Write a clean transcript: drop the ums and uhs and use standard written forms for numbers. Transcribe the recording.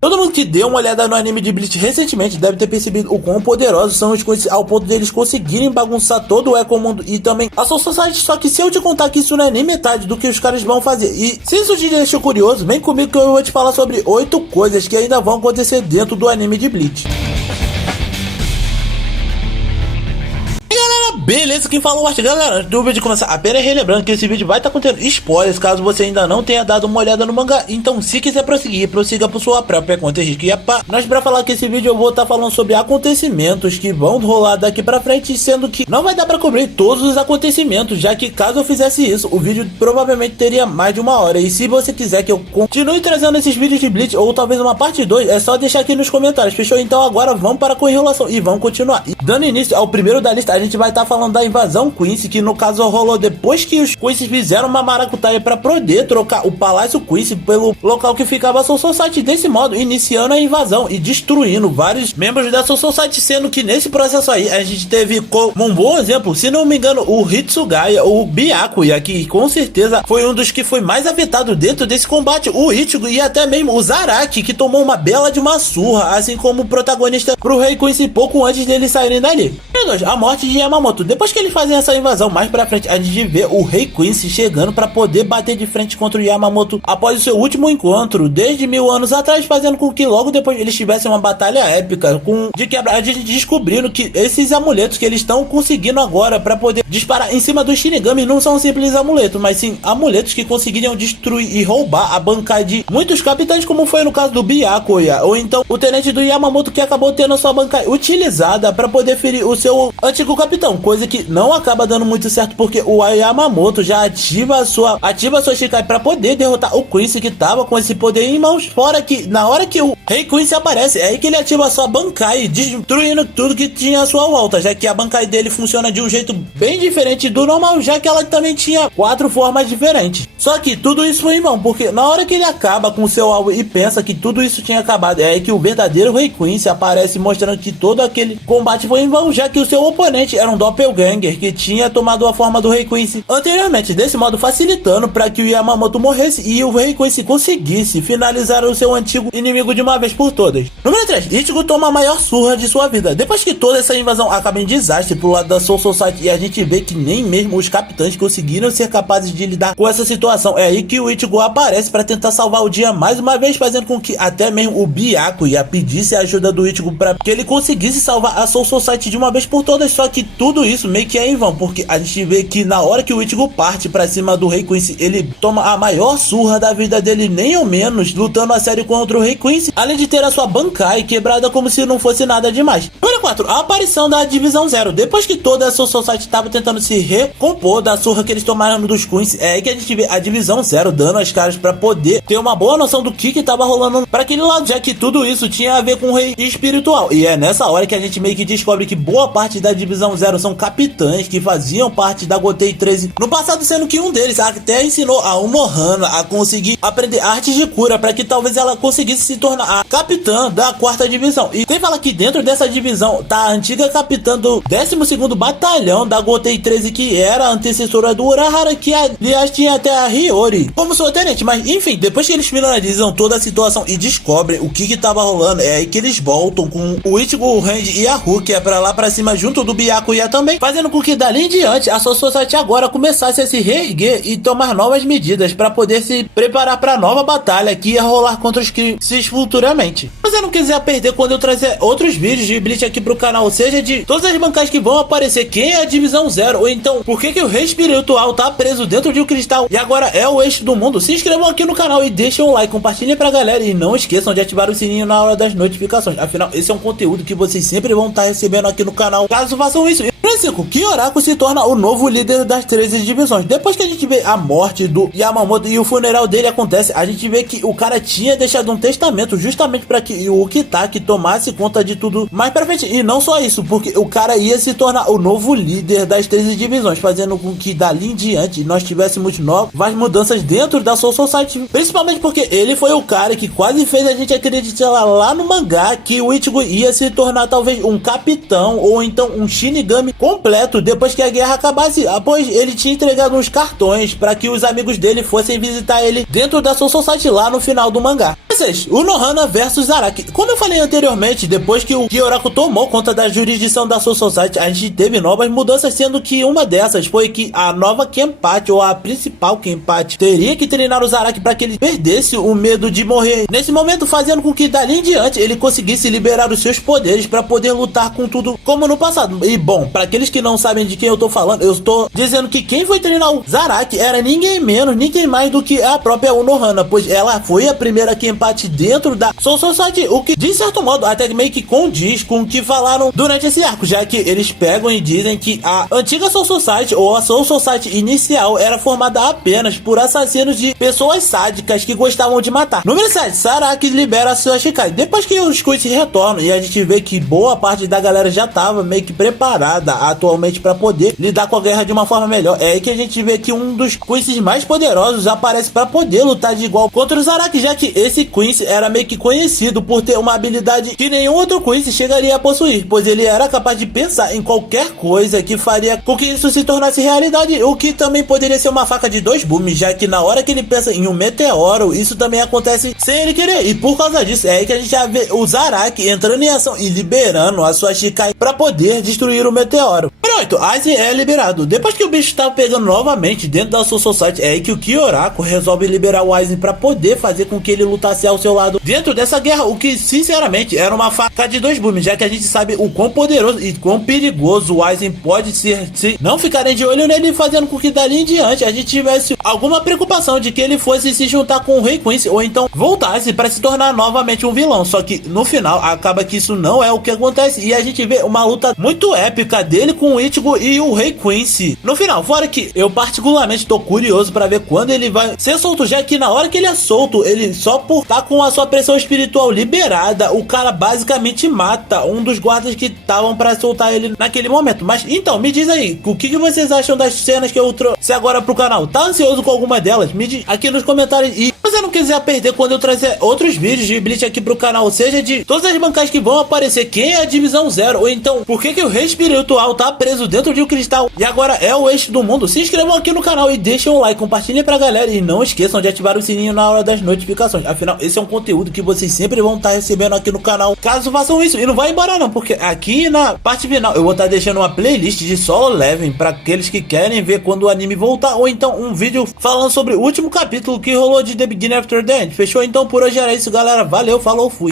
Todo mundo que deu uma olhada no anime de Bleach recentemente deve ter percebido o quão poderosos são os Quincy ao ponto deles conseguirem bagunçar todo o Ecomundo e também a Soul Society. Só que se eu te contar que isso não é nem metade do que os caras vão fazer, e se isso te deixou curioso, vem comigo que eu vou te falar sobre 8 coisas que ainda vão acontecer dentro do anime de Bleach. Beleza, quem falou arte, galera, antes do vídeo começar, apenas relembrando que esse vídeo vai estar contendo spoilers caso você ainda não tenha dado uma olhada no mangá. Então se quiser prosseguir, prossiga por sua própria conta, risque. Mas pra falar que esse vídeo eu vou estar falando sobre acontecimentos que vão rolar daqui pra frente, sendo que não vai dar pra cobrir todos os acontecimentos, já que caso eu fizesse isso, o vídeo provavelmente teria mais de 1 hora. E se você quiser que eu continue trazendo esses vídeos de Bleach, ou talvez uma parte 2, é só deixar aqui nos comentários, fechou? Então agora vamos para a enrolação e vamos continuar. E dando início ao primeiro da lista, a gente vai estar falando da invasão Quincy, que no caso rolou depois que os Quincy fizeram uma maracutaia para poder trocar o Palácio Quincy pelo local que ficava a Soul Society, desse modo iniciando a invasão e destruindo vários membros da Soul Society, sendo que nesse processo aí a gente teve como um bom exemplo, se não me engano, o Hitsugaya, o Byakuya, que com certeza foi um dos que foi mais afetado dentro desse combate, o Ichigo e até mesmo o Zaraki, que tomou uma bela de uma surra, assim como o protagonista pro Rei Quincy pouco antes deles saírem dali. E 2, a morte de Yamamoto. Depois que eles fazem essa invasão, mais pra frente a gente vê o Rei Quincy chegando pra poder bater de frente contra o Yamamoto após o seu último encontro desde 1000 anos atrás, fazendo com que logo depois eles tivessem uma batalha épica de quebra. A gente descobrindo que esses amuletos que eles estão conseguindo agora pra poder disparar em cima dos Shinigami não são simples amuletos, mas sim amuletos que conseguiriam destruir e roubar a bancada de muitos capitães, como foi no caso do Byakuya, ou então o tenente do Yamamoto, que acabou tendo a sua bancada utilizada pra poder ferir o seu antigo capitão, coisa que não acaba dando muito certo, porque o Yamamoto já ativa a sua Shikai para poder derrotar o Quincy, que tava com esse poder em mãos, fora que na hora que o Rei Quincy aparece, é aí que ele ativa a sua Bankai, destruindo tudo que tinha à sua volta, já que a Bankai dele funciona de um jeito bem diferente do normal, já que ela também tinha 4 formas diferentes. Só que tudo isso foi em vão, porque na hora que ele acaba com o seu alvo e pensa que tudo isso tinha acabado, é aí que o verdadeiro Rei Quincy aparece, mostrando que todo aquele combate foi em vão, já que o seu oponente era um doppelganger que tinha tomado a forma do Rei Quincy anteriormente, desse modo facilitando para que o Yamamoto morresse e o Rei Quincy conseguisse finalizar o seu antigo inimigo de uma vez por todas. Número 3, Ichigo toma a maior surra de sua vida. Depois que toda essa invasão acaba em desastre pro lado da Soul Society e a gente vê que nem mesmo os capitães conseguiram ser capazes de lidar com essa situação, é aí que o Ichigo aparece para tentar salvar o dia mais uma vez, fazendo com que até mesmo o Byakuya pedisse a ajuda do Ichigo para que ele conseguisse salvar a Soul Society de uma vez por todas. Só que tudo isso meio que é em vão, porque a gente vê que na hora que o Ichigo parte pra cima do Rei Quincy, ele toma a maior surra da vida dele, nem ao menos, lutando a sério contra o Rei Quincy, além de ter a sua Bankai quebrada como se não fosse nada demais. Número 4, a aparição da Divisão Zero. Depois que toda a Soul Society estava tentando se recompor da surra que eles tomaram dos Quincy, é aí que a gente vê a Divisão Zero dando as caras pra poder ter uma boa noção do que tava rolando pra aquele lado, já que tudo isso tinha a ver com o Rei Espiritual. E é nessa hora que a gente meio que descobre que boa parte da Divisão Zero são capitães que faziam parte da Gotei 13 no passado, sendo que um deles até ensinou a Unohana a conseguir aprender artes de cura para que talvez ela conseguisse se tornar a capitã da 4ª divisão. E quem fala que dentro dessa divisão tá a antiga capitã do 12º batalhão da Gotei 13, que era a antecessora do Urahara, que aliás tinha até a Hiyori como sua tenente. Mas enfim, depois que eles finalizam toda a situação e descobrem o que tava rolando, é aí que eles voltam com o Ichigo, o Randy e a Rukia é pra lá pra cima junto do Byakuya também, fazendo com que dali em diante a Soul Society agora começasse a se reerguer e tomar novas medidas para poder se preparar para a nova batalha que ia rolar contra os Quincy futuramente. Se você não quiser perder quando eu trazer outros vídeos de Bleach aqui pro canal, seja de todas as bancais que vão aparecer, quem é a Divisão Zero, ou então por que o Rei Espiritual tá preso dentro de um cristal e agora é o eixo do mundo, se inscrevam aqui no canal e deixem um like, compartilhem pra galera e não esqueçam de ativar o sininho na hora das notificações, afinal esse é um conteúdo que vocês sempre vão estar recebendo aqui no canal, caso façam isso. Número 5, Kyoraku se torna o novo líder das 13 divisões. Depois que a gente vê a morte do Yamamoto e o funeral dele acontece, a gente vê que o cara tinha deixado um testamento justamente para que o Kitaki tomasse conta de tudo mais pra frente. E não só isso, porque o cara ia se tornar o novo líder das 13 divisões, fazendo com que dali em diante nós tivéssemos novas mudanças dentro da Soul Society, principalmente porque ele foi o cara que quase fez a gente acreditar lá no mangá que o Ichigo ia se tornar talvez um capitão ou então um Shinigami completo depois que a guerra acabasse, após ele tinha entregado uns cartões para que os amigos dele fossem visitar ele dentro da Soul Society lá no final do mangá. 6. Unohana versus Zaraki. Como eu falei anteriormente, depois que o Kyoraku tomou conta da jurisdição da Soul Society, a gente teve novas mudanças, sendo que uma dessas foi que a nova Kenpachi, ou a principal Kenpachi, teria que treinar o Zaraki para que ele perdesse o medo de morrer. Nesse momento, fazendo com que dali em diante ele conseguisse liberar os seus poderes para poder lutar com tudo como no passado. E bom, para aqueles que não sabem de quem eu tô falando, eu estou dizendo que quem foi treinar o Zaraki era ninguém menos, ninguém mais do que a própria Unohana, pois ela foi a primeira Kenpachi dentro da Soul Society, o que de certo modo até meio que condiz com o que falaram durante esse arco, já que eles pegam e dizem que a antiga Soul Society, ou a Soul Society inicial, era formada apenas por assassinos de pessoas sádicas que gostavam de matar. Número 7. Zaraki libera a sua Shikai. Depois que os Quincy retornam e a gente vê que boa parte da galera já tava meio que preparada atualmente para poder lidar com a guerra de uma forma melhor, é aí que a gente vê que um dos Quincy mais poderosos aparece para poder lutar de igual contra o Zaraki, já que esse Quincy era meio que conhecido por ter uma habilidade que nenhum outro Quincy chegaria a possuir, pois ele era capaz de pensar em qualquer coisa que faria com que isso se tornasse realidade, o que também poderia ser uma faca de dois gumes, já que na hora que ele pensa em um meteoro, isso também acontece sem ele querer, e por causa disso é aí que a gente já vê o Zaraki entrando em ação e liberando a sua Shikai para poder destruir o meteoro. Número 8. Aizen é liberado. Depois que o bicho estava pegando novamente dentro da Soul Society, é aí que o Kyoraku resolve liberar o Aizen para poder fazer com que ele lutasse ao seu lado dentro dessa guerra, o que sinceramente era uma faca de dois gumes, já que a gente sabe o quão poderoso e quão perigoso o Aizen pode ser se não ficarem de olho nele, fazendo com que dali em diante a gente tivesse alguma preocupação de que ele fosse se juntar com o Rei Quincy, ou então voltasse para se tornar novamente um vilão. Só que no final acaba que isso não é o que acontece e a gente vê uma luta muito épica dele com o Ichigo e o Rei Quincy no final. Fora que eu particularmente tô curioso para ver quando ele vai ser solto, já que na hora que ele é solto, ele só por estar com a sua pressão espiritual liberada, o cara basicamente mata um dos guardas que estavam para soltar ele naquele momento. Mas então, me diz aí, o que vocês acham das cenas que eu trouxe agora pro canal? Tá ansioso com alguma delas? Me diz aqui nos comentários. E se você não quiser perder quando eu trazer outros vídeos de Bleach aqui pro canal, seja de todas as bancas que vão aparecer, quem é a divisão 0, ou então por que o rei espiritual tá preso dentro de um cristal e agora é o eixo do mundo, se inscrevam aqui no canal e deixem um like, compartilhem pra galera e não esqueçam de ativar o sininho na hora das notificações. Afinal, esse é um conteúdo que vocês sempre vão estar recebendo aqui no canal, caso façam isso. E não vai embora não, porque aqui na parte final eu vou estar deixando uma playlist de Solo Leveling para aqueles que querem ver quando o anime voltar, ou então um vídeo falando sobre o último capítulo que rolou de The Beginning After the End. Fechou? Então por hoje era isso, galera. Valeu, falou, fui.